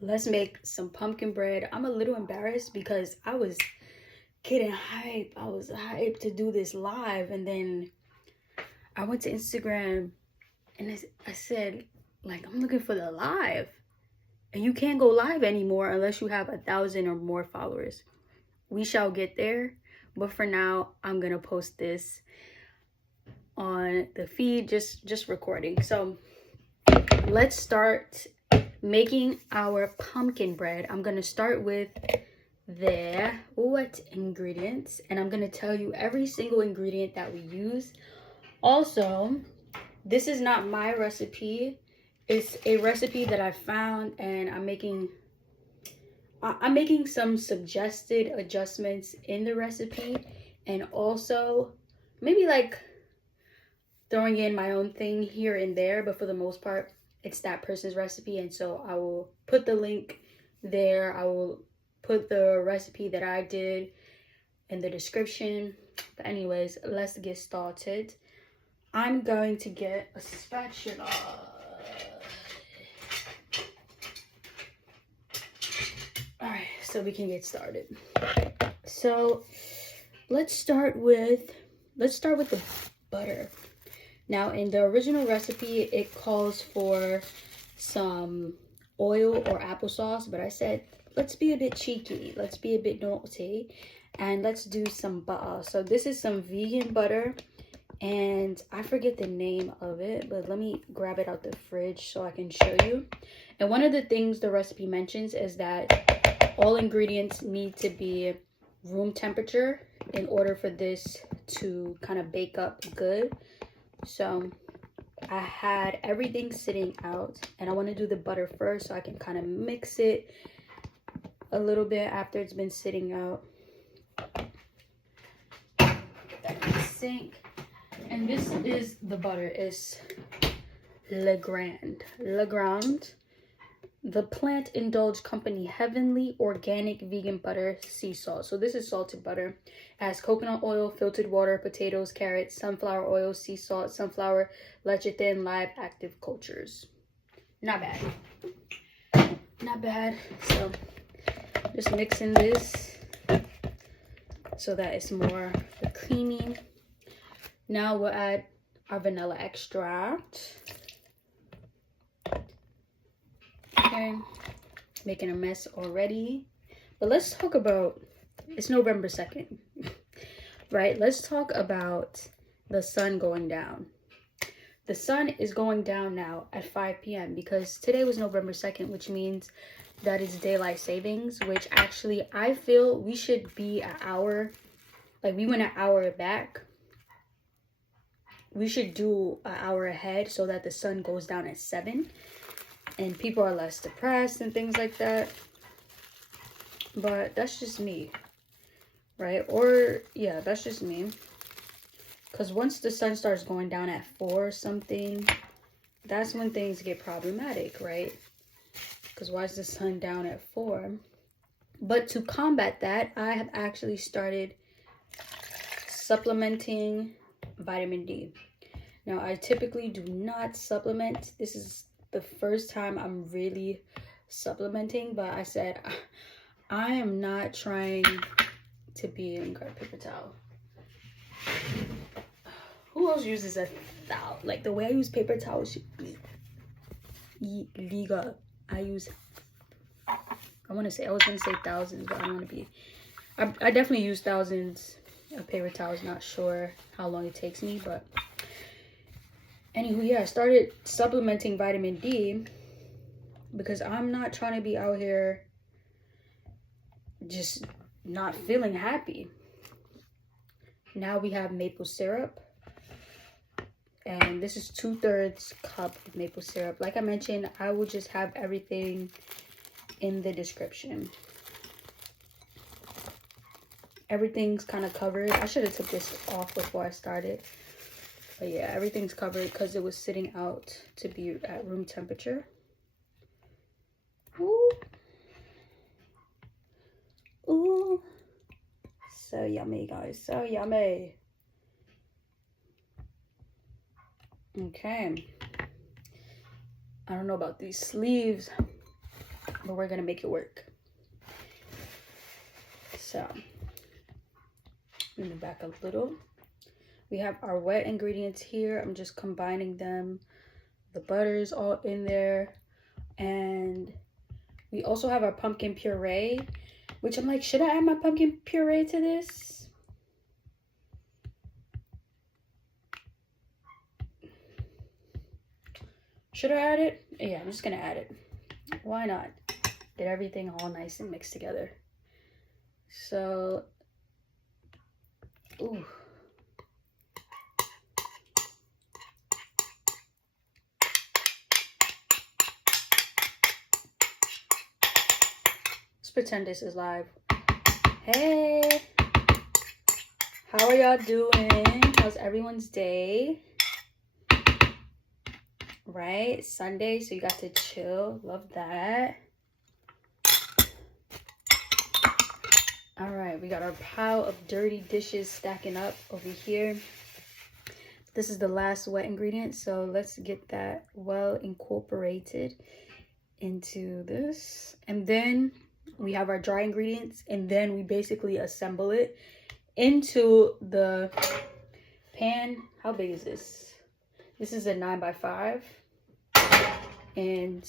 let's make some pumpkin bread. I'm a little embarrassed because I was getting hype. I was hyped to do this live, and then I went to Instagram and I said, like, I'm looking for the live, and you can't go live anymore unless you have 1,000 or more followers. We shall get there, but for now I'm gonna post this on the feed, just recording. So let's start making our pumpkin bread. I'm gonna start with the wet ingredients, and I'm gonna tell you every single ingredient that we use. Also, this is not my recipe. It's a recipe that I found, and I'm making some suggested adjustments in the recipe, and also maybe like throwing in my own thing here and there, but for the most part it's that person's recipe. And so I will put the link there. I will put the recipe that I did in the description. But anyways, let's get started. I'm going to get a spatula. All right, so we can get started. So let's start with the butter. Now, in the original recipe, it calls for some oil or applesauce, but I said, let's be a bit cheeky. Let's be a bit naughty, and let's do some butter. So this is some vegan butter, and I forget the name of it, but let me grab it out the fridge so I can show you. And one of the things the recipe mentions is that all ingredients need to be room temperature in order for this to kind of bake up good. So I had everything sitting out, and I want to do the butter first so I can kind of mix it a little bit after it's been sitting out. Put that in the sink. And this is the butter. It's Legrand, the plant indulged company heavenly organic vegan butter sea salt. So this is salted butter. It has coconut oil, filtered water, potatoes, carrots, sunflower oil, sea salt, sunflower, lecithin, live active cultures. Not bad. Not bad. So just mixing this so that it's more creamy. Now we'll add our vanilla extract. Okay, making a mess already. But let's talk about, it's November 2nd, right? Let's talk about the sun going down. The sun is going down now at 5 p.m. because today was November 2nd, which means that it's daylight savings, which actually I feel we should be an hour, like we went an hour back. We should do an hour ahead so that the sun goes down at 7 and people are less depressed and things like that. But that's just me, right? Or yeah, that's just me. Because once the sun starts going down at 4 or something, that's when things get problematic, right? Because why is the sun down at 4? But to combat that, I have actually started supplementing vitamin D. Now, I typically do not supplement. This is the first time I'm really supplementing, but I said I am not trying to be in paper towel. Who else uses a towel? Like the way I use paper towels should be legal. I was gonna say thousands, but I don't want to be. I definitely use thousands of paper towels. Not sure how long it takes me, but anywho, yeah, I started supplementing vitamin D because I'm not trying to be out here just not feeling happy. Now we have maple syrup, and this is 2/3 cup of maple syrup. Like I mentioned, I will just have everything in the description. Everything's kind of covered. I should have took this off before I started. But yeah, everything's covered because it was sitting out to be at room temperature. Ooh. Ooh. So yummy, guys. So yummy. Okay. I don't know about these sleeves, but we're gonna make it work. So let me back a little. We have our wet ingredients here. I'm just combining them. The butter's all in there, and we also have our pumpkin puree, which I'm like, should I add my pumpkin puree to this? Should I add it? Yeah, I'm just gonna add it. Why not? Get everything all nice and mixed together. So, ooh. Let's pretend this is live. Hey, how are y'all doing? How's everyone's day? Right, Sunday, so you got to chill. Love that. All right, we got our pile of dirty dishes stacking up over here. This is the last wet ingredient, so let's get that well incorporated into this. And then we have our dry ingredients, and then we basically assemble it into the pan. How big is this? This is a 9x5, and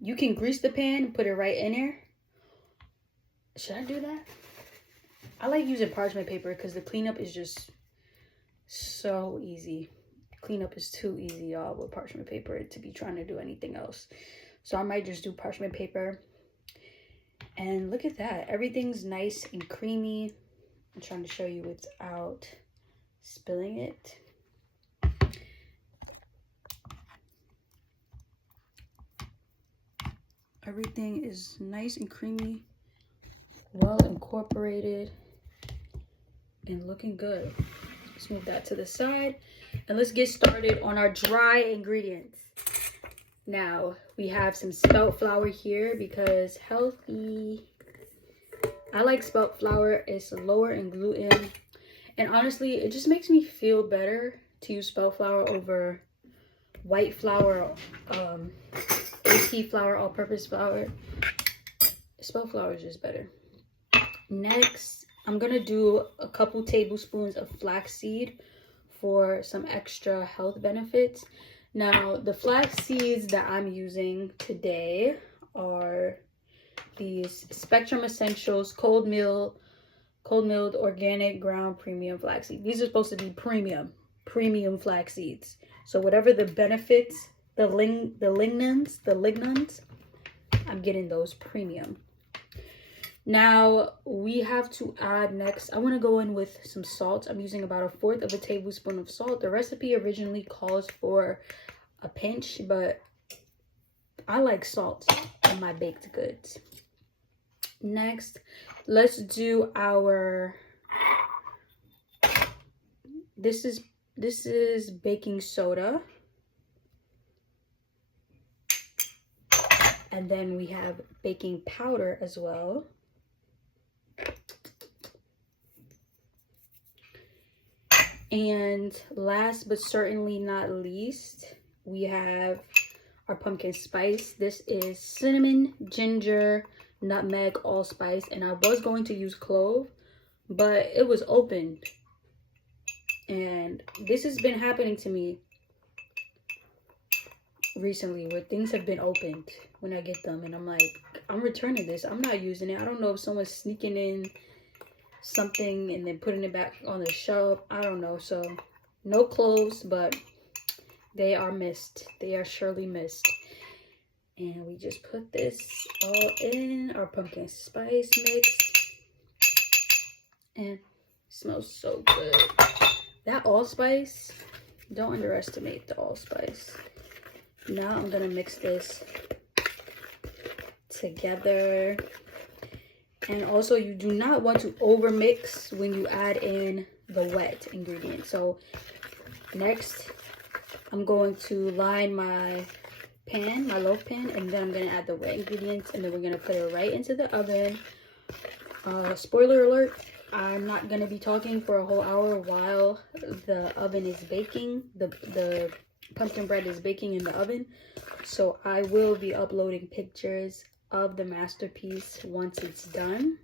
you can grease the pan and put it right in there. Should I do that? I like using parchment paper because the cleanup is just so easy. Cleanup is too easy, y'all, with parchment paper to be trying to do anything else. So I might just do parchment paper. And look at that. Everything's nice and creamy. I'm trying to show you without spilling it. Everything is nice and creamy, well incorporated, and looking good. Let's move that to the side, and let's get started on our dry ingredients. Now, we have some spelt flour here because healthy. I like spelt flour. It's lower in gluten, and honestly, it just makes me feel better to use spelt flour over white flour, AP flour, all-purpose flour. Spelt flour is just better. Next, I'm gonna do a couple tablespoons of flaxseed for some extra health benefits. Now, the flax seeds that I'm using today are these Spectrum Essentials cold milled organic ground premium flaxseed. These are supposed to be premium flax seeds. So whatever the benefits, the lignans, I'm getting those premium. Now we have to add next, I want to go in with some salt. I'm using about 1/4 of a tablespoon of salt. The recipe originally calls for a pinch, but I like salt in my baked goods. Next, let's do our, this is baking soda. And then we have baking powder as well. And last but certainly not least, we have our pumpkin spice. This is cinnamon, ginger, nutmeg, allspice, and I was going to use clove, but it was opened. And this has been happening to me recently, where things have been opened when I get them, and I'm like, I'm returning this. I'm not using it. I don't know if someone's sneaking in something and then putting it back on the shelf. I don't know. So no cloves, but they are missed. They are surely missed. And we just put this all in our pumpkin spice mix, and it smells so good. That allspice, don't underestimate the allspice. Now I'm gonna mix this together. And also, you do not want to over mix when you add in the wet ingredient. So next, I'm going to line my pan, my loaf pan, and then I'm gonna add the wet ingredients, and then we're gonna put it right into the oven. Spoiler alert, I'm not gonna be talking for a whole hour while the oven is baking. The pumpkin bread is baking in the oven. So I will be uploading pictures of the masterpiece once it's done.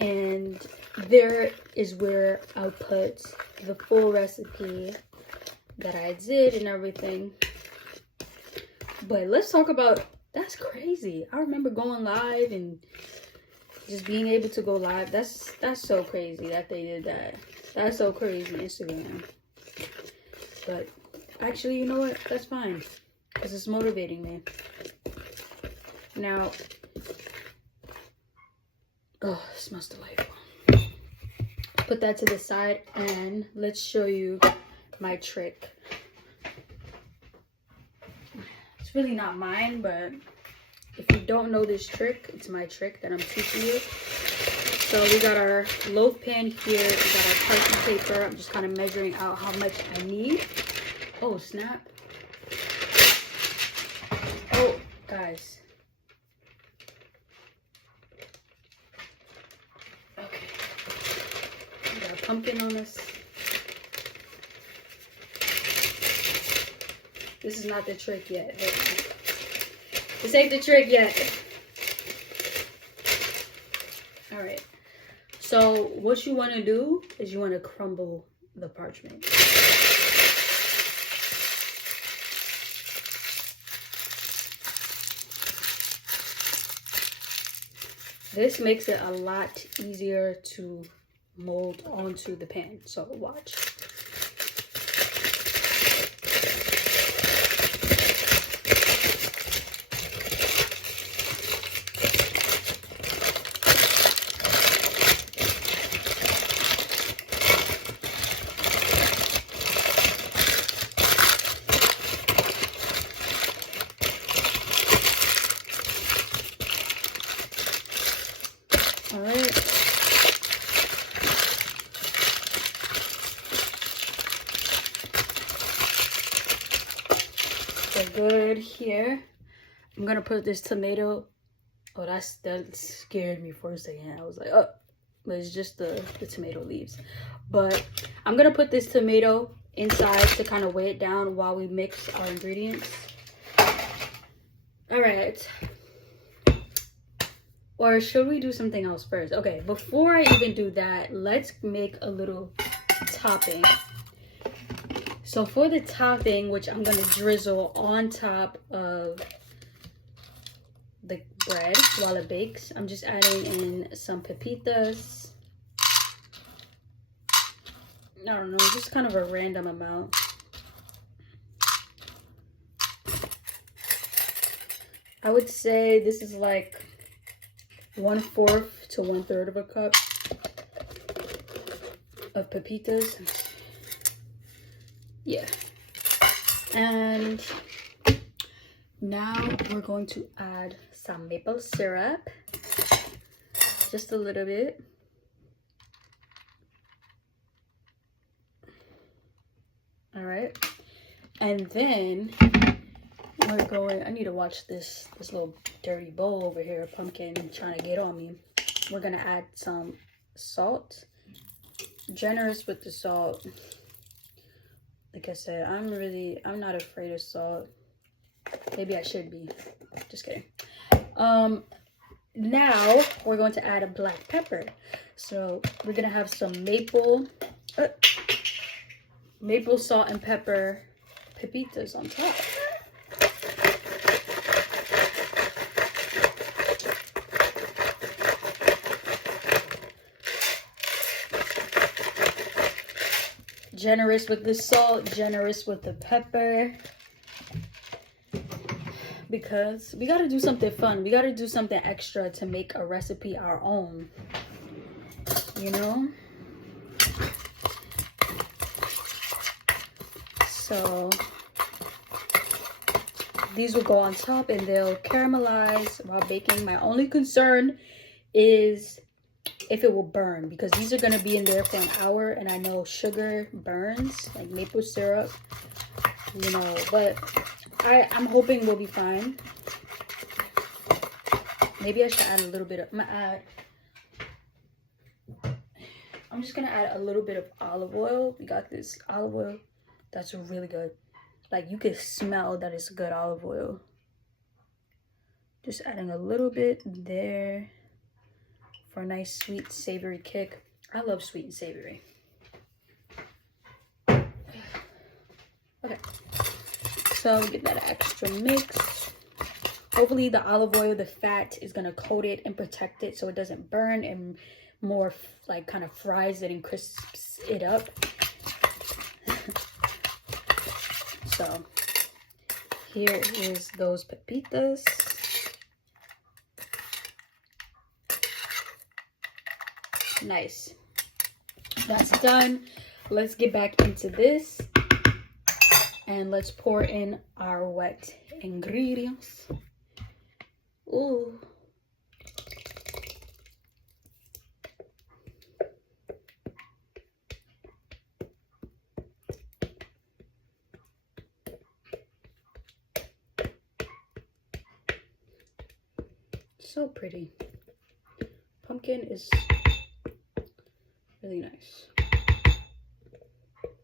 And there is where I'll put the full recipe that I did and everything. But let's talk about, that's crazy. I remember going live and just being able to go live. That's so crazy that they did that. That's so crazy, Instagram. But actually, you know what? That's fine. Because it's motivating me. Now, oh, it smells delightful. Put that to the side and let's show you my trick. It's really not mine, but if you don't know this trick, it's my trick that I'm teaching you. So we got our loaf pan here. We got our parchment paper. I'm just kind of measuring out how much I need. Oh, snap. Oh, guys. Okay. We got a pumpkin on us. This is not the trick yet. This ain't the trick yet. Alright. So what you want to do is you want to crumble the parchment. This makes it a lot easier to mold onto the pan. So watch. Alright. So good here. I'm gonna put this tomato. Oh, that scared me for a second. I was like, oh, but it's just the tomato leaves. But I'm gonna put this tomato inside to kind of weigh it down while we mix our ingredients. Alright. Or should we do something else first? Okay, before I even do that, let's make a little topping. So for the topping, which I'm gonna drizzle on top of the bread while it bakes, I'm just adding in some pepitas. I don't know, just kind of a random amount. I would say this is like 1/4 to 1/3 of a cup of pepitas. Yeah. And now we're going to add some maple syrup. Just a little bit. All right. And then we're going, I need to watch this little dirty bowl over here, pumpkin trying to get on me. We're gonna add some salt. Generous with the salt. Like I said, I'm not afraid of salt. Maybe I should be. Just kidding. Now we're going to add a black pepper. So we're gonna have some maple salt and pepper pepitas on top. Generous with the salt, generous with the pepper. Because we gotta do something fun. We gotta do something extra to make a recipe our own. You know? So these will go on top and they'll caramelize while baking. My only concern is if it will burn, because these are going to be in there for an hour, and I know sugar burns, like maple syrup, you know, but I'm hoping we'll be fine. Maybe I should add a little bit of, I'm just going to add a little bit of olive oil. We got this olive oil that's really good. Like, you can smell that it's good olive oil. Just adding a little bit there for a nice sweet savory kick. I love sweet and savory. Okay, so get that extra mix. Hopefully the olive oil, the fat is gonna coat it and protect it so it doesn't burn and more like kind of fries it and crisps it up. So here is those pepitas. Nice. That's done. Let's get back into this and let's pour in our wet ingredients. Ooh. So pretty. Pumpkin is really nice.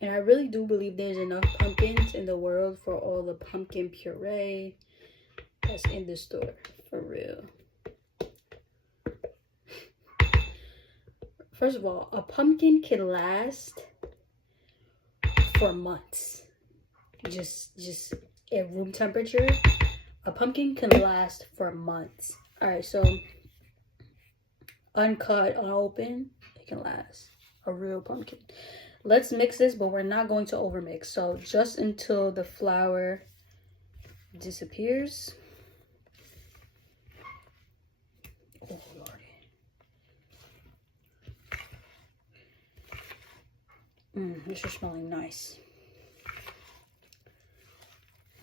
And I really do believe there's enough pumpkins in the world for all the pumpkin puree that's in the store. For real. First of all, a pumpkin can last for months. Just at room temperature, a pumpkin can last for months. All right, so uncut, unopened, it can last. A real pumpkin. Let's mix this, but we're not going to overmix. So just until the flour disappears. Oh Lord. This is smelling nice.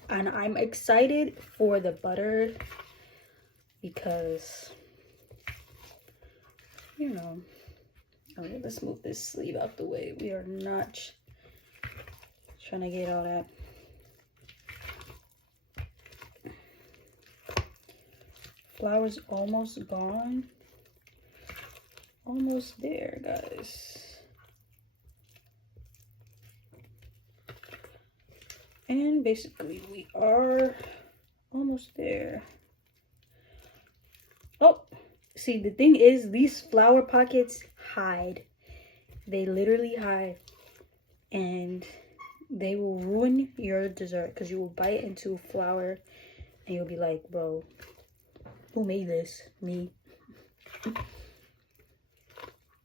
And I'm excited for the butter because, you know, okay, let's move this sleeve out the way. We are not trying to get all that. Flour's almost gone. Almost there, guys. And basically we are almost there. Oh, see, the thing is, these flour pockets hide. They literally hide. And they will ruin your dessert because you will bite into flour and you'll be like, bro, who made this? Me.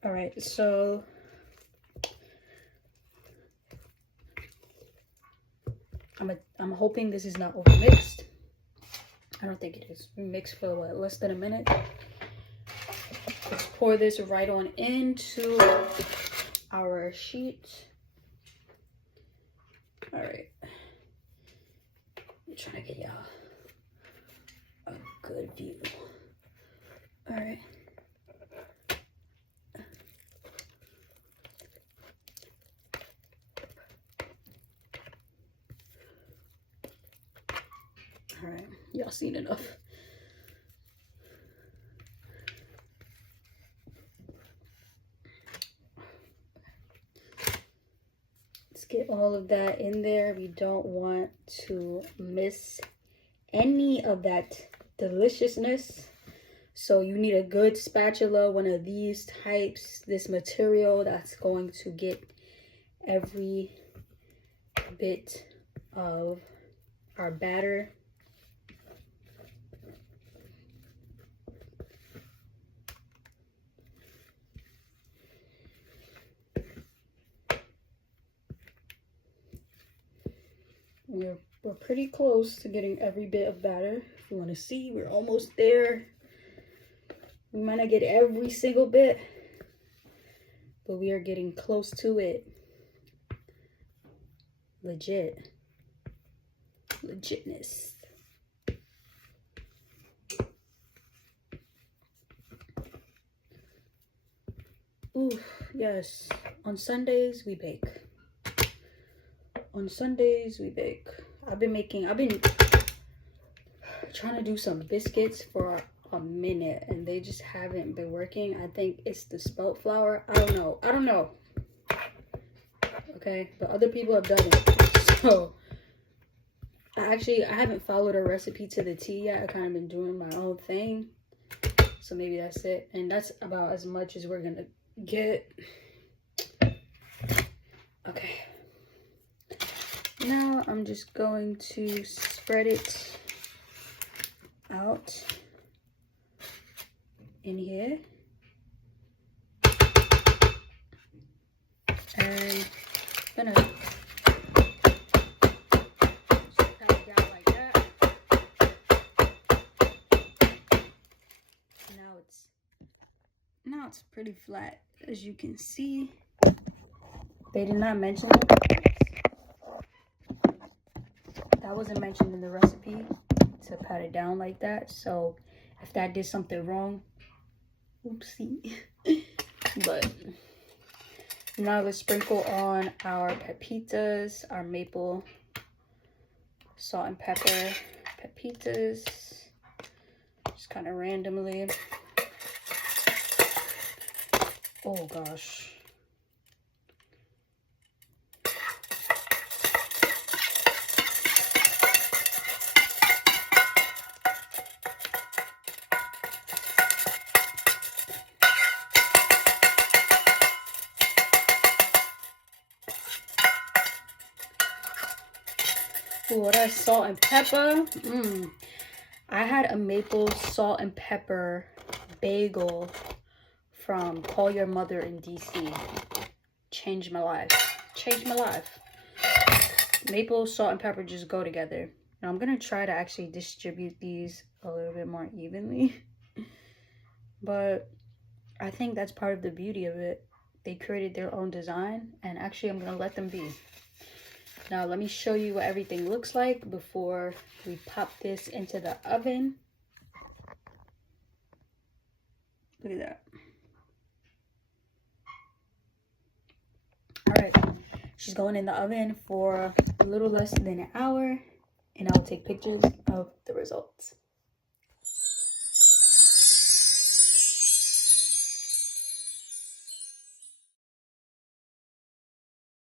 All right, so I'm hoping this is not overmixed. I don't think it is. We mixed for what, less than a minute. Let's pour this right on into our sheet. All right. I'm trying to get y'all a good view. All right. All right, y'all seen enough. Let's get all of that in there. We don't want to miss any of that deliciousness. So you need a good spatula, one of these types, this material that's going to get every bit of our batter. We're pretty close to getting every bit of batter. If you want to see, we're almost there. We might not get every single bit, but we are getting close to it. Legitness. Ooh, yes. On Sundays we bake. On Sundays we bake. I've been trying to do some biscuits for a minute and they just haven't been working. I think it's the spelt flour. I don't know. Okay, but other people have done it. So I haven't followed a recipe to the T yet. I kind of been doing my own thing. So maybe that's it. And that's about as much as we're going to get. Okay. Now I'm just going to spread it out in here. And I'm gonna just pat it down like that. Now it's pretty flat, as you can see. They did not mention it. That wasn't mentioned in the recipe to pat it down like that. So if that did something wrong, oopsie. But now let's sprinkle on our pepitas, our maple salt and pepper pepitas, just kind of randomly. Oh gosh. Ooh, that's salt and pepper. I had a maple salt and pepper bagel from Call Your Mother in DC. Changed my life. Changed my life. Maple, salt, and pepper just go together. Now I'm gonna try to actually distribute these a little bit more evenly. But I think that's part of the beauty of it. They created their own design, and actually I'm gonna let them be. Now let me show you what everything looks like before we pop this into the oven. Look at that. All right, she's going in the oven for a little less than an hour, and I'll take pictures of the results.